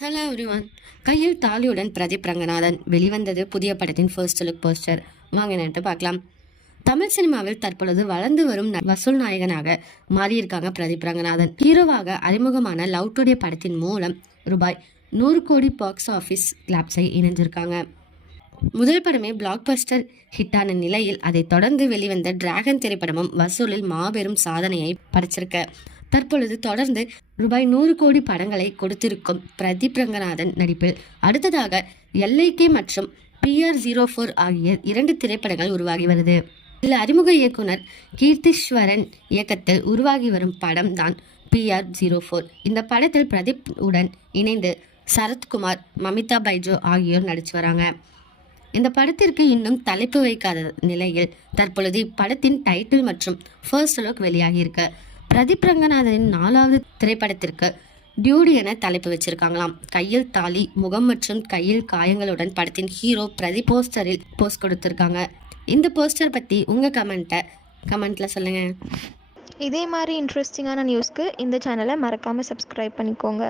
Hello everyone கையில் தாலியுடன் பிரதீப் ரங்கநாதன் வெளிவந்தது புதிய படத்தின் ஃபர்ஸ்ட் லுக் போஸ்டர் வாங்க என்னட்டு பார்க்கலாம். தமிழ் சினிமாவில் தற்பொழுது வளர்ந்து வரும் ந- வசூல் நாயகனாக மாறியிருக்காங்க பிரதீப் ரங்கநாதன். ஹீரோவாக அறிமுகமான லவ் டுடே படத்தின் மூலம் ரூபாய் நூறு கோடி பாக்ஸ் ஆஃபீஸ் கிளாப்ஸை இணைஞ்சிருக்காங்க. முதல் படமே பிளாக் பஸ்டர் ஹிட்டான நிலையில் அதைத் தொடர்ந்து வெளிவந்த டிராகன் திரைப்படமும் வசூலில் மாபெரும் சாதனையை படைச்சிருக்க. தற்பொழுது தொடர்ந்து ரூபாய் நூறு கோடி படங்களை கொடுத்திருக்கும் பிரதீப் ரங்கநாதன் நடிப்பில். அடுத்ததாக எல்ஐகே மற்றும் பிஆர் ஜீரோ ஃபோர் ஆகிய இரண்டு திரைப்படங்கள் உருவாகி வருது. இதில் அறிமுக இயக்குனர் கீர்த்திஸ்வரன் இயக்கத்தில் உருவாகி வரும் படம் தான் பிஆர் ஜீரோ ஃபோர். இந்த படத்தில் பிரதீப் உடன் இணைந்து சரத்குமார் மமிதா பைஜோ ஆகியோர் நடிச்சு வராங்க. இந்த படத்திற்கு இன்னும் தலைப்பு வைக்காத நிலையில் தற்பொழுது இப்படத்தின் டைட்டில் மற்றும் ஃபர்ஸ்ட் லுக் வெளியாகியிருக்கு பிரதீப் ரங்கநாதனின் நாலாவது திரைப்படத்திற்கு டியூடி என தலைப்பு வச்சிருக்காங்களாம். கையில் தாலி முகம் மற்றும் கையில் காயங்களுடன் படத்தின் ஹீரோ பிரதி போஸ்டரில் போஸ்ட் கொடுத்துருக்காங்க. இந்த போஸ்டர் பற்றி உங்கள் கமெண்ட்டை கமெண்ட்டில் சொல்லுங்கள் இதே மாதிரி இன்ட்ரெஸ்டிங்கான நியூஸ்க்கு இந்த சேனலை மறக்காமல் சப்ஸ்கிரைப் பண்ணிக்கோங்க.